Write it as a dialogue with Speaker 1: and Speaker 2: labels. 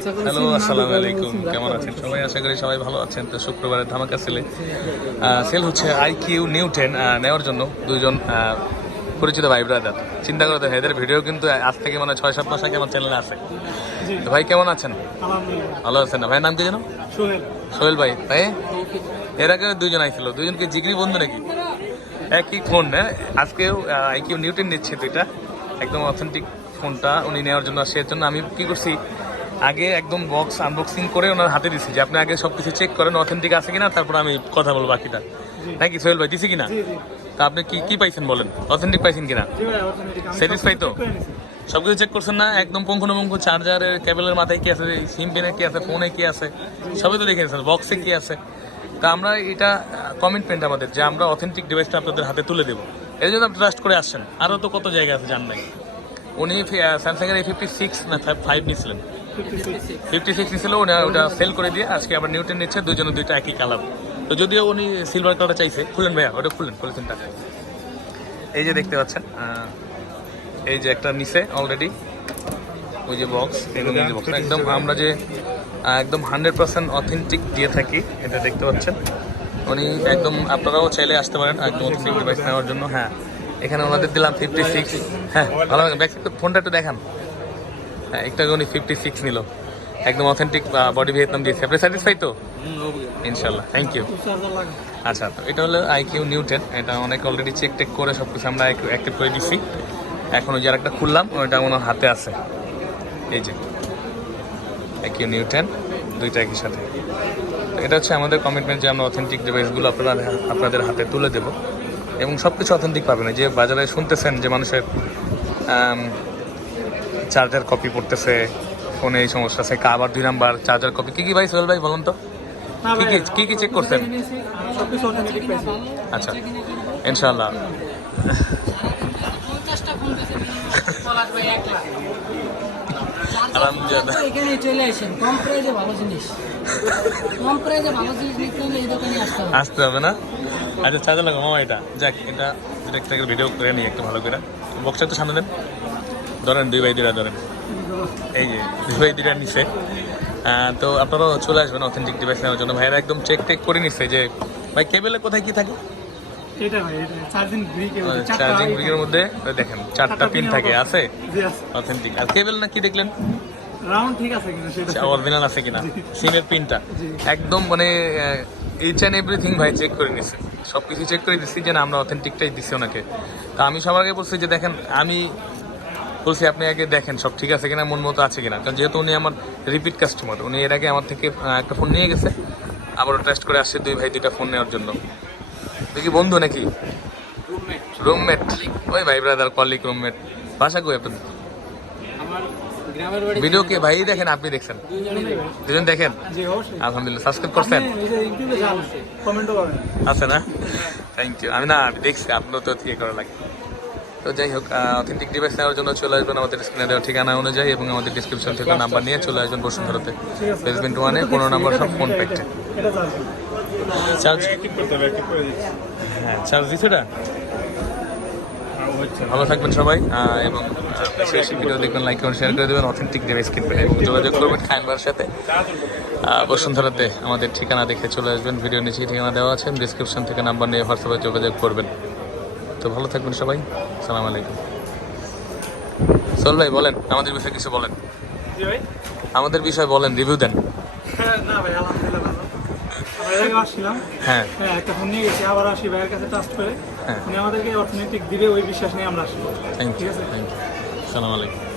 Speaker 1: Hello আসসালামু আলাইকুম। কেমন আছেন? সবাই আশা করি সবাই ভালো আছেন। তো শুক্রবারে ধামাকা সেলে সেল হচ্ছে আই কিউ নিউ টেন নেওয়ার জন্য দুইজন আহ, পরিচিত ভাই ব্রাদার চিন্তা করে দেখেন এদের ভিডিও কিন্তু আজ থেকে মানে ছয় সাত মাস আগে আমার চ্যানেলে আছে। তো ভাই কেমন আছেন? ভালো আছেন না? ভাইয়ের নাম কি যেন?
Speaker 2: সোহেল।
Speaker 1: ভাই। তাই এর আগে দুইজন আইছিল। দুইজনকে জিগরি বন্ধু নাকি? একই ফোন হ্যাঁ? আজকেও আই কিউ নিউটেন নিচ্ছে দুইটা। একদম অথেন্টিক ফোনটা উনি নেওয়ার জন্য আসে। এর জন্য আমি কি করছি আগে একদম বক্স আনবক্সিং করে ওনার হাতে দিছি যে আপনি আগে সব কিছু চেক করেন অথেন্টিক আছে কিনা তারপর আমি কথা বলব বাকিটা। নাকি সোহেল ভাই দিছি কিনা? তা আপনি কি কি পাইছেন বলেন? অথেন্টিক পাইছেন কিনা? Satisfied তো?
Speaker 2: সব।
Speaker 1: সবকিছু চেক করছেন না? একদম পঙ্খনপঙ্খ চার্জারের কেবলের মাথায় কি আছে? সিম পেনে কি আছে? ফোনে কি আছে? সবই তো দেখে নিয়েছেন। বক্সে কি আছে? তা আমরা এটা কমিটমেন্ট আমাদের যে আমরা অথেন্টিক ডিভাইসটা আপনাদের হাতে তুলে দেবো। এর জন্য আপনি ট্রাস্ট করে আসছেন। আরও তো কত জায়গা আছে জান নাই উনি স্যামসাংয়ের এ ফিফটি সিক্স না ফাইভ নিয়েছিলেন
Speaker 2: 56
Speaker 1: ফিফটি সিক্স নিয়েছিল উনি ওটা সেল করে দিয়ে আজকে আবার নিউটেন নিচ্ছে দুজনে দুইটা একই কালার তো যদিও উনি সিলভার কালারটা চাইছে, খুলেন ভাইয়া, ওটা খুলেন পলিথিনটা এই যে দেখতে পাচ্ছেন এই যে একটা নিচে অলরেডি ওই যে বক্স একদম আমরা যে একদম হান্ড্রেড পার্সেন্ট অথেন্টিক দিয়ে থাকি, এটা দেখতে পাচ্ছেন। উনি একদম, আপনারাও চাইলে আসতে পারেন, একদম নেওয়ার জন্য হ্যাঁ। এখানে ওনাদের দিলাম ফিফটি সিক্স হ্যাঁ ভালো ফোনটা একটু দেখান। হ্যাঁ একটা উনি ফিফটি সিক্স নিল। একদম অথেন্টিক বডি ভিয়েতনাম দিয়েছে। আপনি স্যাটিসফাই তো? ইনশাল্লাহ থ্যাংক ইউ আচ্ছা তো এটা হলো আইকিউ নিউটেন এটা অনেক অলরেডি চেক টেক করে সব কিছু আমরা অ্যাক্টিভ করে দিচ্ছি এখন ওই যে আরেকটা খুললাম ওইটা ওনার হাতে আছে। এই যে আইকিউ নিউটেন দুইটা একই সাথে। এটা হচ্ছে আমাদের কমিটমেন্ট যে আমরা অথেন্টিক ডিভাইসগুলো আপনারা আপনাদের হাতে তুলে দেব। এবং সব কিছু অথেন্টিক পাবেন যে বাজারে শুনতেছেন যে মানুষের চার্জার কপি পড়তেছে ফোনে এই সমস্যা আছে। কা আবার দুই নাম্বার চার্জার কপি কি কি ভাই সোহেল ভাই বলুন তো। কি কি কি কি চেক করছেন? আচ্ছা ইনশাল্লাহ
Speaker 3: আসতে হবে।
Speaker 1: না? আচ্ছা চার্জার লাগো মামা এটা যাক এটা এটা একটা ভিডিও করে নিই একটু ভালো করে। বক্সটা একটু সামনে দেন। ধরেন দুই ভাই দিরা ধরেন। এই যে দুই ভাই দিরা নিছে। তো আপনারাও চলে আসবেন অথেন্টিক ডিভাইস নেওয়ার জন্য। ভাইয়েরা একদম চেক টেক করে নিচ্ছে যে ভাই কেবেলে কোথায় কি থাকে?
Speaker 2: চার্জিং
Speaker 1: ব্রিকের মধ্যে দেখেন চারটা পিন থাকে আছে? অথেন্টিক আর কেবল না কি দেখলেন?
Speaker 2: রাউন্ড ঠিক আছে কিন্তু সেটা?
Speaker 1: অরিজিনাল আছে কিনা? সিমের পিনটা একদম মানে ইচ অ্যান্ড এভরিথিং ভাই চেক করে নিছে। সব কিছু চেক করে দিচ্ছি যে না আমরা অথেন্টিকটাই ওনাকে। তা আমি সবার আগে বলছি যে দেখেন আমি বলছি আপনি আগে দেখেন সব ঠিক আছে কিনা মন মতো আছে কিনা? কারণ যেহেতু উনি আমার রিপিট কাস্টমার উনি এর আগে আমার থেকে একটা ফোন নিয়ে গেছে। আবারও টেস্ট করে আসছে দুই ভাই দুইটা ফোন নেওয়ার জন্য। দেখি বন্ধু নাকি? রুমমেট ওই ভাই ব্রাদার কলিক রুমমেট বাসা কই আপনাদের
Speaker 3: গ্রামের
Speaker 1: ভিডিও কে? ভাই দেখেন আপনি দেখছেন? দুজন দেখেন? আলহামদুলিল্লাহ সাবস্ক্রাইব করছেন? আছে না? থ্যাংক ইউ আমি না আমি দেখছি আপনার তো ইয়ে করা লাগে। তো যাই হোক অথেন্টিক ডিভাইস নেওয়ার জন্য চলে আসবেন আমাদের স্ক্রিনে দেওয়া ঠিকানা অনুযায়ী এবং আমাদের ডিসক্রিপশন থেকে নাম্বার নিয়ে চলে আসবেন বসুন্ধরাতে। বেসমেন্ট ওয়ানে পনেরো নাম্বার সব ফোন প্যাকটে হ্যাঁ চার্জ দিচ্ছে ভালো থাকবেন সবাই এবং ভিডিও দেখবেন লাইক করুন শেয়ার করে দেবেন অথেন্টিক ডিভাইস কিনবেন এবং যোগাযোগ করবেন খাইনবার সাথে। বসুন্ধরাতে আমাদের ঠিকানা দেখে চলে আসবেন ভিডিও নিচে ঠিকানা দেওয়া আছে ডিসক্রিপশন থেকে নাম্বার নিয়ে হোয়াটসঅ্যাপে যোগাযোগ করবেন। তো ভালো থাকবেন সবাই। সালাম আলাইকুম। চল ভাই বলেন আমাদের বিষয়ে কিছু বলেন।
Speaker 2: ভাই।
Speaker 1: আমাদের বিষয় বলেন রিভিউ দেন।
Speaker 2: হ্যাঁ, না ভাই আলহামদুলিল্লাহ
Speaker 1: হ্যাঁ।
Speaker 2: হ্যাঁ একটা ফোন নিয়ে গেছি আবার আসি ভাইয়ের কাছে ট্রাস্ট করে।
Speaker 1: হ্যাঁ।
Speaker 2: উনি আমাদেরকে অর্থনৈতিক দিবে ওই বিশ্বাস নিয়ে আমরা
Speaker 1: আসব।
Speaker 2: ঠিক আছে?
Speaker 1: সালাম আলাইকুম।